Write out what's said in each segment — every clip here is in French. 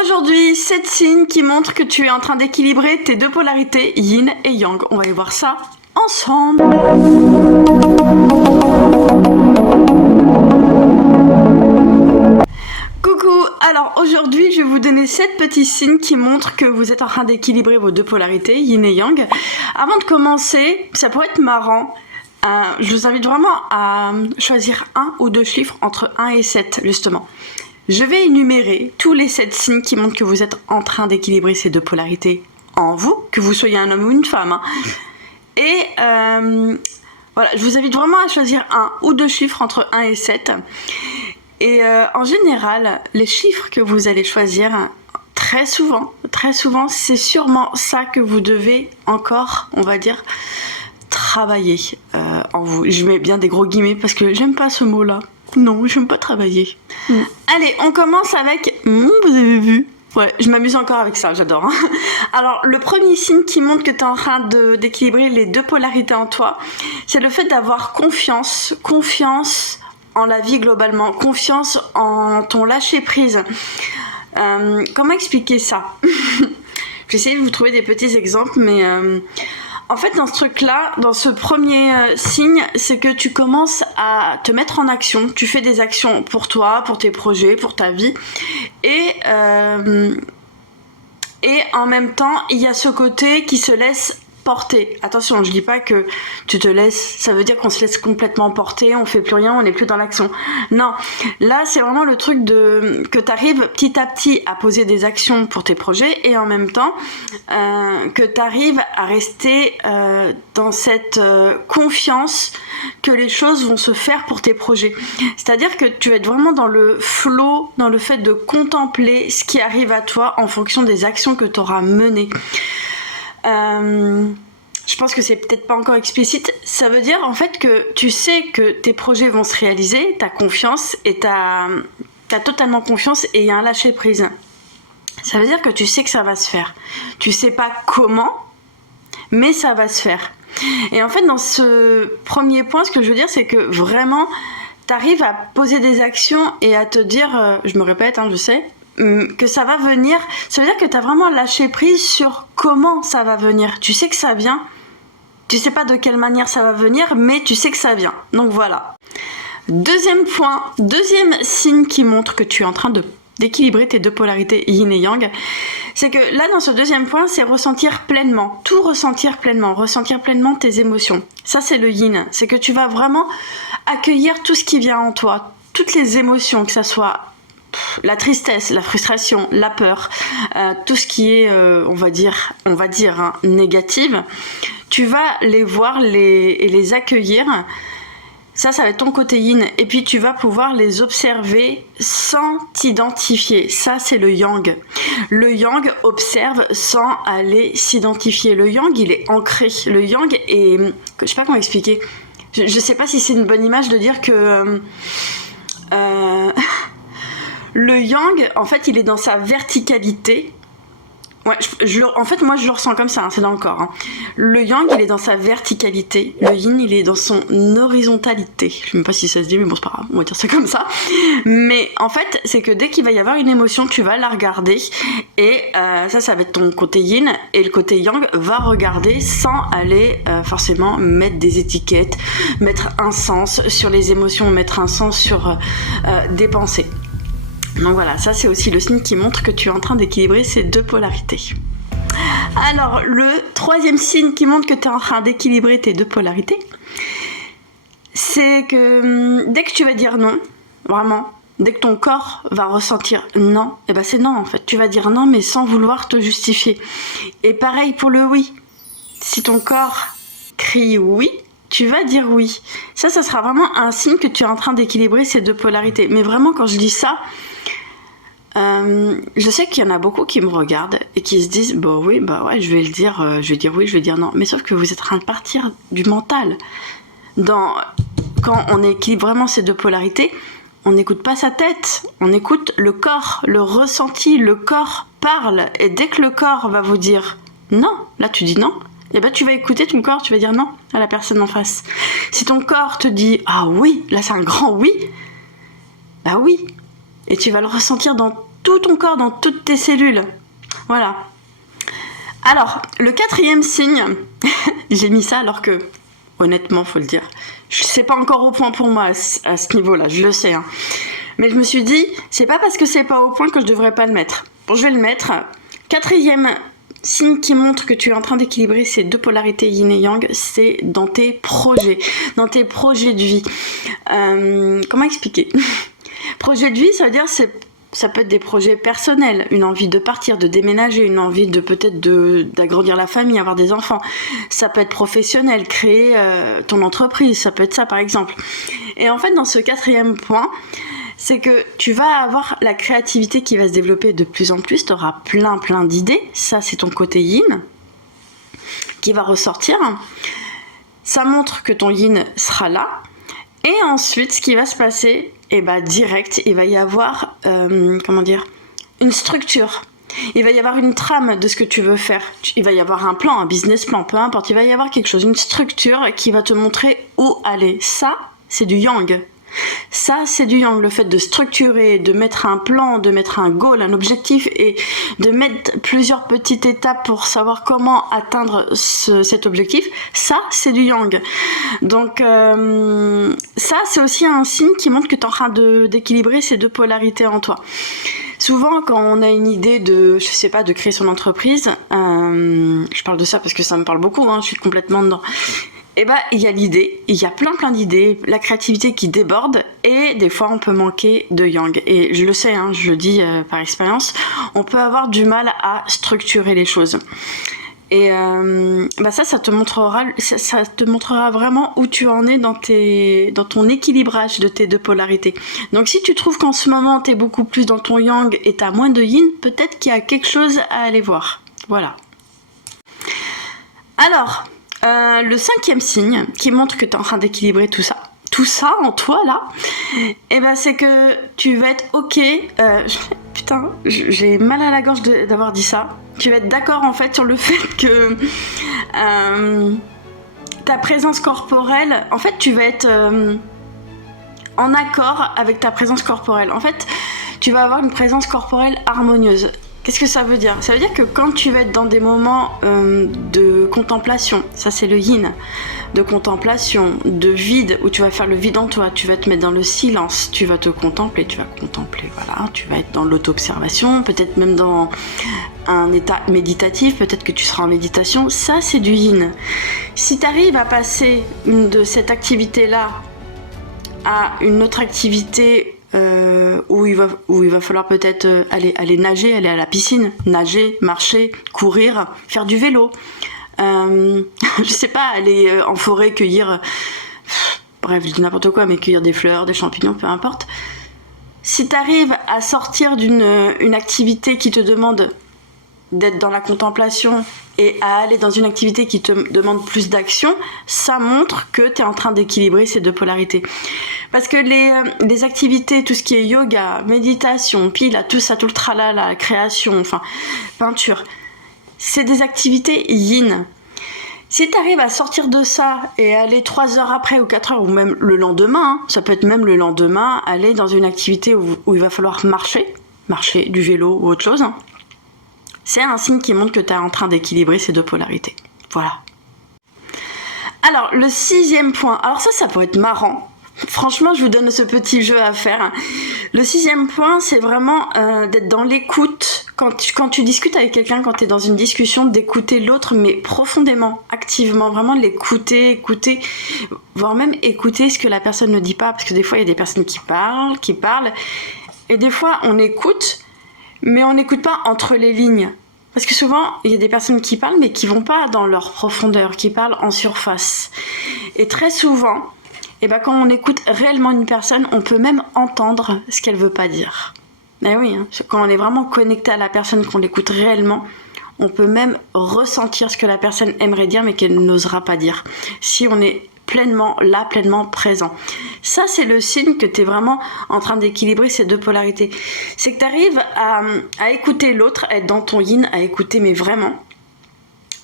Aujourd'hui, 7 signes qui montrent que tu es en train d'équilibrer tes deux polarités, yin et yang. On va aller voir ça ensemble. Coucou, alors aujourd'hui je vais vous donner 7 petits signes qui montrent que vous êtes en train d'équilibrer vos deux polarités, yin et yang. Avant de commencer, ça pourrait être marrant. Je vous invite vraiment à choisir un ou deux chiffres entre 1 et 7 justement. Je vais énumérer tous les 7 signes qui montrent que vous êtes en train d'équilibrer ces deux polarités en vous, que vous soyez un homme ou une femme. Et voilà, je vous invite vraiment à choisir un ou deux chiffres entre 1 et 7. Et en général, les chiffres que vous allez choisir, très souvent, c'est sûrement ça que vous devez encore, on va dire, travailler en vous. Je mets bien des gros guillemets parce que j'aime pas ce mot-là. Non, j'aime pas travailler. Allez, on commence avec... vous avez vu? Ouais, je m'amuse encore avec ça, j'adore. Alors, le premier signe qui montre que tu es en train d'équilibrer les deux polarités en toi, c'est le fait d'avoir confiance en la vie globalement, confiance en ton lâcher-prise. Comment expliquer ça? J'ai essayé de vous trouver des petits exemples, mais en fait, dans ce truc-là, dans ce premier signe, c'est que tu commences à te mettre en action. Tu fais des actions pour toi, pour tes projets, pour ta vie. Et en même temps, il y a ce côté qui se laisse porter. Attention, je dis pas que tu te laisses, ça veut dire qu'on se laisse complètement porter, on fait plus rien, on n'est plus dans l'action. Non, là c'est vraiment le truc que tu arrives petit à petit à poser des actions pour tes projets et en même temps que tu arrives à rester dans cette confiance que les choses vont se faire pour tes projets. C'est-à-dire que tu vas être vraiment dans le flow, dans le fait de contempler ce qui arrive à toi en fonction des actions que tu auras menées. Je pense que c'est peut-être pas encore explicite. Ça veut dire en fait que tu sais que tes projets vont se réaliser, t'as confiance et t'as totalement confiance et il y a un lâcher prise. Ça veut dire que tu sais que ça va se faire. Tu sais pas comment, mais ça va se faire. Et en fait, dans ce premier point, ce que je veux dire, c'est que vraiment, t'arrives à poser des actions et à te dire, je me répète, je sais, que ça va venir. Ça veut dire que tu as vraiment lâché prise sur comment ça va venir. Tu sais que ça vient. Tu sais pas de quelle manière ça va venir, mais tu sais que ça vient. Donc voilà. Deuxième point, deuxième signe qui montre que tu es en train d'équilibrer tes deux polarités yin et yang, c'est que là dans ce deuxième point, c'est ressentir pleinement, tout ressentir pleinement tes émotions. Ça c'est le yin, c'est que tu vas vraiment accueillir tout ce qui vient en toi, toutes les émotions, que ça soit la tristesse, la frustration, la peur, tout ce qui est, on va dire, négative, tu vas les voir et les accueillir. Ça va être ton côté yin. Et puis tu vas pouvoir les observer sans t'identifier. Ça, c'est le yang. Le yang observe sans aller s'identifier. Le yang, il est ancré. Le yang est... Je sais pas comment expliquer. Je sais pas si c'est une bonne image de dire que... Le yang, en fait, il est dans sa verticalité. Ouais, en fait, moi, je le ressens comme ça, c'est dans le corps. Le yang, il est dans sa verticalité. Le yin, il est dans son horizontalité. Je sais même pas si ça se dit, mais bon, c'est pas grave, on va dire ça comme ça. Mais en fait, c'est que dès qu'il va y avoir une émotion, tu vas la regarder. Et ça va être ton côté yin. Et le côté yang va regarder sans aller forcément mettre des étiquettes, mettre un sens sur les émotions, mettre un sens sur des pensées. Donc voilà, ça c'est aussi le signe qui montre que tu es en train d'équilibrer ces deux polarités. Alors, le troisième signe qui montre que tu es en train d'équilibrer tes deux polarités, c'est que dès que tu vas dire non, vraiment, dès que ton corps va ressentir non, et ben c'est non en fait. Tu vas dire non mais sans vouloir te justifier. Et pareil pour le oui. Si ton corps crie oui, tu vas dire oui. Ça sera vraiment un signe que tu es en train d'équilibrer ces deux polarités. Mais vraiment, quand je dis ça, je sais qu'il y en a beaucoup qui me regardent et qui se disent ouais, je vais dire oui, je vais dire non. Mais sauf que vous êtes en train de partir du mental. Quand on équilibre vraiment ces deux polarités, on n'écoute pas sa tête, on écoute le corps, le ressenti, le corps parle. Et dès que le corps va vous dire non, là tu dis non, et ben tu vas écouter ton corps, tu vas dire non à la personne en face. Si ton corps te dit ah oui, là c'est un grand oui, bah oui. Et tu vas le ressentir dans tout ton corps, dans toutes tes cellules. Voilà. Alors, le 4e signe, j'ai mis ça alors que, honnêtement, faut le dire, c'est pas encore au point pour moi à ce niveau-là, je le sais. Hein. Mais je me suis dit, c'est pas parce que c'est pas au point que je devrais pas le mettre. Bon, je vais le mettre. 4e signe qui montre que tu es en train d'équilibrer ces 2 polarités yin et yang, c'est dans tes projets de vie. Comment expliquer? Projet de vie, ça veut dire ça peut être des projets personnels, une envie de partir, de déménager, une envie de peut-être d'agrandir la famille, avoir des enfants. Ça peut être professionnel, créer ton entreprise, ça peut être ça par exemple. Et en fait, dans ce 4e point, c'est que tu vas avoir la créativité qui va se développer de plus en plus, tu auras plein d'idées, ça c'est ton côté yin qui va ressortir. Ça montre que ton yin sera là. Et ensuite, ce qui va se passer, direct, il va y avoir, une structure. Il va y avoir une trame de ce que tu veux faire. Il va y avoir un plan, un business plan, peu importe. Il va y avoir quelque chose, une structure qui va te montrer où aller. Ça, c'est du yang. Ça, c'est du yang, le fait de structurer, de mettre un plan, de mettre un goal, un objectif et de mettre plusieurs petites étapes pour savoir comment atteindre cet objectif. Ça, c'est du yang. Donc, ça, c'est aussi un signe qui montre que tu es en train d'équilibrer ces 2 polarités en toi. Souvent, quand on a une idée de créer son entreprise, je parle de ça parce que ça me parle beaucoup, hein, je suis complètement dedans. Il y a l'idée, il y a plein d'idées, la créativité qui déborde et des fois on peut manquer de yang. Et je le sais, hein, je le dis par expérience, on peut avoir du mal à structurer les choses. Et ça te montrera vraiment où tu en es dans ton équilibrage de tes 2 polarités. Donc si tu trouves qu'en ce moment tu es beaucoup plus dans ton yang et tu as moins de yin, peut-être qu'il y a quelque chose à aller voir. Voilà. Alors, le 5e signe qui montre que tu es en train d'équilibrer tout ça en toi là, c'est que tu vas être ok. Putain, j'ai mal à la gorge d'avoir dit ça. Tu vas être d'accord en fait sur le fait que ta présence corporelle, en fait, tu vas être en accord avec ta présence corporelle. En fait, tu vas avoir une présence corporelle harmonieuse. Qu'est-ce que ça veut dire? Ça veut dire que quand tu vas être dans des moments de contemplation, ça c'est le yin, de contemplation, de vide, où tu vas faire le vide en toi, tu vas te mettre dans le silence, tu vas te contempler, voilà, tu vas être dans l'auto-observation, peut-être même dans un état méditatif, peut-être que tu seras en méditation, ça c'est du yin. Si tu arrives à passer de cette activité-là à une autre activité où il va falloir peut-être aller nager, aller à la piscine, nager, marcher, courir, faire du vélo. Je sais pas, aller en forêt cueillir, bref, je dis n'importe quoi, mais cueillir des fleurs, des champignons, peu importe. Si tu arrives à sortir d'une activité qui te demande d'être dans la contemplation et à aller dans une activité qui te demande plus d'action, ça montre que tu es en train d'équilibrer ces 2 polarités. Parce que les activités, tout ce qui est yoga, méditation, pilates, tout ça, tout le tralala, création, peinture, c'est des activités yin. Si tu arrives à sortir de ça et aller 3 heures après ou 4 heures ou même le lendemain, ça peut être même le lendemain, aller dans une activité où il va falloir marcher, du vélo ou autre chose, c'est un signe qui montre que tu es en train d'équilibrer ces 2 polarités. Voilà. Alors, le 6e point. Alors ça pourrait être marrant. Franchement, je vous donne ce petit jeu à faire. Le 6e point, c'est vraiment d'être dans l'écoute. Quand tu discutes avec quelqu'un, quand tu es dans une discussion, d'écouter l'autre, mais profondément, activement, vraiment de l'écouter, voire même écouter ce que la personne ne dit pas. Parce que des fois, il y a des personnes qui parlent. Et des fois, on écoute, mais on n'écoute pas entre les lignes. Parce que souvent, il y a des personnes qui parlent, mais qui vont pas dans leur profondeur, qui parlent en surface. Et très souvent, quand on écoute réellement une personne, on peut même entendre ce qu'elle veut pas dire. Mais oui, hein, quand on est vraiment connecté à la personne, qu'on l'écoute réellement, on peut même ressentir ce que la personne aimerait dire, mais qu'elle n'osera pas dire. Si on est pleinement là, pleinement présent. Ça, c'est le signe que tu es vraiment en train d'équilibrer ces 2 polarités. C'est que tu arrives à écouter l'autre, à être dans ton yin, à écouter, mais vraiment,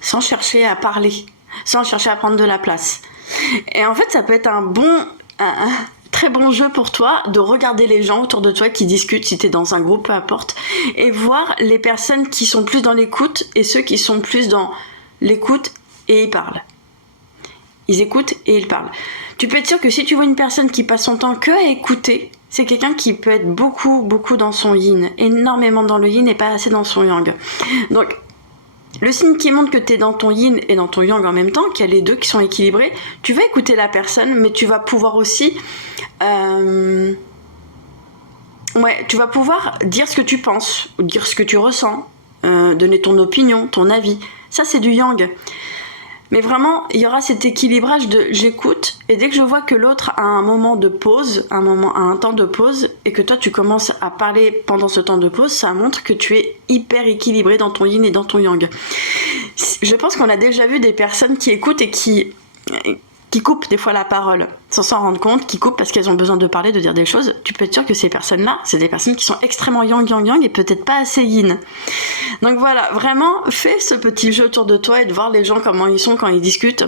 sans chercher à parler, sans chercher à prendre de la place. Et en fait, ça peut être un bon très bon jeu pour toi de regarder les gens autour de toi qui discutent, si t'es dans un groupe, peu importe, et voir les personnes qui sont plus dans l'écoute et ceux qui sont plus dans l'écoute et ils parlent. Ils écoutent et ils parlent. Tu peux être sûr que si tu vois une personne qui passe son temps que à écouter, c'est quelqu'un qui peut être beaucoup dans son yin, énormément dans le yin et pas assez dans son yang. Donc, le signe qui montre que tu es dans ton yin et dans ton yang en même temps, qu'il y a les deux qui sont équilibrés, tu vas écouter la personne, mais tu vas pouvoir aussi... tu vas pouvoir dire ce que tu penses, ou dire ce que tu ressens, donner ton opinion, ton avis. Ça, c'est du yang. Mais vraiment, il y aura cet équilibrage de j'écoute, et dès que je vois que l'autre a un moment de pause, un temps de pause, et que toi tu commences à parler pendant ce temps de pause, ça montre que tu es hyper équilibré dans ton yin et dans ton yang. Je pense qu'on a déjà vu des personnes qui écoutent et qui coupent des fois la parole, sans s'en rendre compte, qui coupent parce qu'elles ont besoin de parler, de dire des choses. Tu peux être sûr que ces personnes-là, c'est des personnes qui sont extrêmement yang et peut-être pas assez yin. Donc voilà, vraiment, fais ce petit jeu autour de toi et de voir les gens comment ils sont quand ils discutent.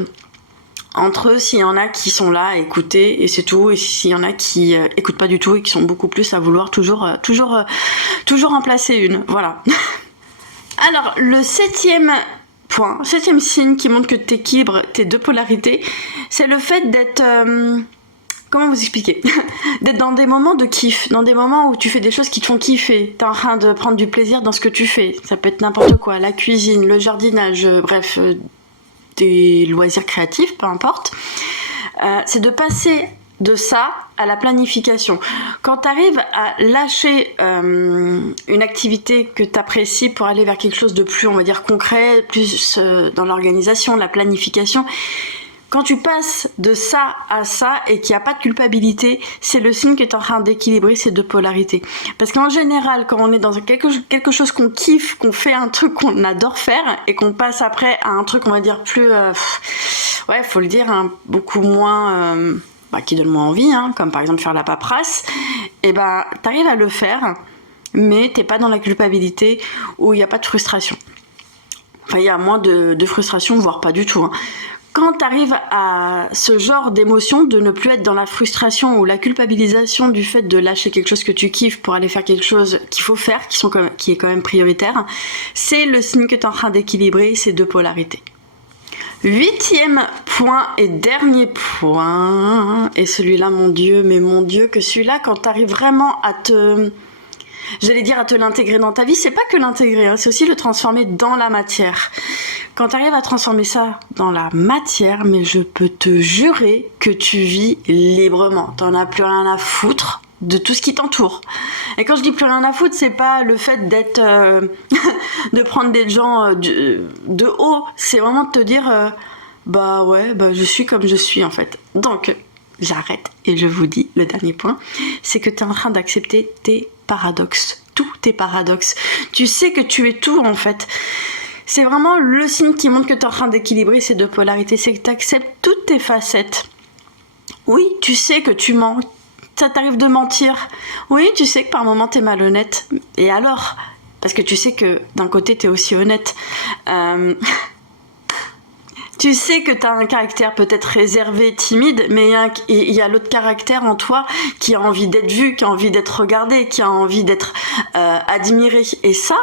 Entre eux, s'il y en a qui sont là à écouter et c'est tout, et s'il y en a qui écoutent pas du tout et qui sont beaucoup plus à vouloir toujours en placer une. Voilà. Alors, le septième signe qui montre que tu équilibres tes deux polarités, c'est le fait d'être... comment vous expliquer? D'être dans des moments de kiff, dans des moments où tu fais des choses qui te font kiffer. T'es en train de prendre du plaisir dans ce que tu fais. Ça peut être n'importe quoi, la cuisine, le jardinage, bref, des loisirs créatifs, peu importe. C'est de passer de ça à la planification. Quand tu arrives à lâcher une activité que tu apprécies pour aller vers quelque chose de plus, on va dire, concret, plus dans l'organisation, la planification, quand tu passes de ça à ça et qu'il n'y a pas de culpabilité, c'est le signe que tu es en train d'équilibrer ces deux polarités. Parce qu'en général, quand on est dans quelque chose qu'on kiffe, qu'on fait un truc qu'on adore faire et qu'on passe après à un truc, on va dire, plus... faut le dire, hein, beaucoup moins... qui donne moins envie, hein, comme par exemple faire la paperasse, et t'arrives à le faire, mais t'es pas dans la culpabilité où il n'y a pas de frustration. Enfin, il y a moins de frustration, voire pas du tout. Hein. Quand t'arrives à ce genre d'émotion, de ne plus être dans la frustration ou la culpabilisation du fait de lâcher quelque chose que tu kiffes pour aller faire quelque chose qu'il faut faire, qui est quand même prioritaire, c'est le signe que t'es en train d'équilibrer ces deux polarités. 8e point et dernier point, et celui-là, mon Dieu, que celui-là, quand tu arrives vraiment à te l'intégrer dans ta vie, c'est pas que l'intégrer, hein, c'est aussi le transformer dans la matière. Quand tu arrives à transformer ça dans la matière, mais je peux te jurer que tu vis librement. T'en as plus rien à foutre de tout ce qui t'entoure. Et quand je dis plus rien à foutre, c'est pas le fait d'être de prendre des gens de haut, c'est vraiment de te dire je suis comme je suis en fait. Donc j'arrête et je vous dis le dernier point, c'est que tu es en train d'accepter tes paradoxes, tous tes paradoxes. Tu sais que tu es tout en fait. C'est vraiment le signe qui montre que tu es en train d'équilibrer ces deux polarités, c'est que tu acceptes toutes tes facettes. Oui, tu sais que tu mens. Ça t'arrive de mentir. Oui, tu sais que par moments t'es malhonnête. Et alors? Parce que tu sais que d'un côté t'es aussi honnête. Tu sais que t'as un caractère peut-être réservé, timide, mais il y a l'autre caractère en toi qui a envie d'être vu, qui a envie d'être regardé, qui a envie d'être admiré. Et ça,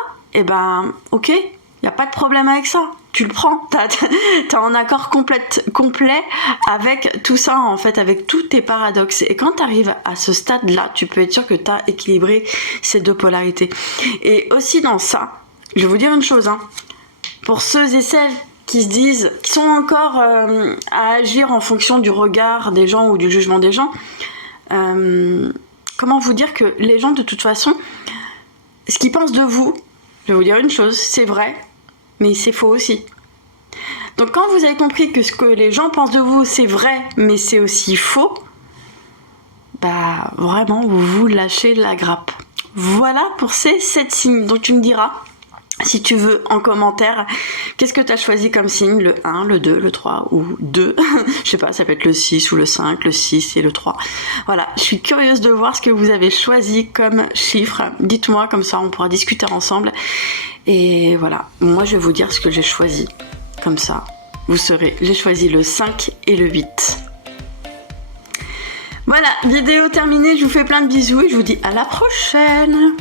ok, il n'y a pas de problème avec ça. Tu le prends, t'as un accord complet avec tout ça en fait, avec tous tes paradoxes. Et quand t'arrives à ce stade-là, tu peux être sûr que t'as équilibré ces deux polarités. Et aussi dans ça, je vais vous dire une chose, hein, pour ceux et celles qui sont encore à agir en fonction du regard des gens ou du jugement des gens, comment vous dire que les gens de toute façon, ce qu'ils pensent de vous, je vais vous dire une chose, c'est vrai, mais c'est faux aussi. Donc quand vous avez compris que ce que les gens pensent de vous, c'est vrai, mais c'est aussi faux, vraiment, vous lâchez la grappe. Voilà pour ces 7 signes. Donc tu me diras, si tu veux, en commentaire, qu'est-ce que tu as choisi comme signe, le 1, le 2, le 3 ou 2. Je sais pas, ça peut être le 6 ou le 5, le 6 et le 3. Voilà, je suis curieuse de voir ce que vous avez choisi comme chiffre. Dites-moi, comme ça on pourra discuter ensemble. Et voilà, moi je vais vous dire ce que j'ai choisi. Comme ça, j'ai choisi le 5 et le 8. Voilà, vidéo terminée, je vous fais plein de bisous et je vous dis à la prochaine.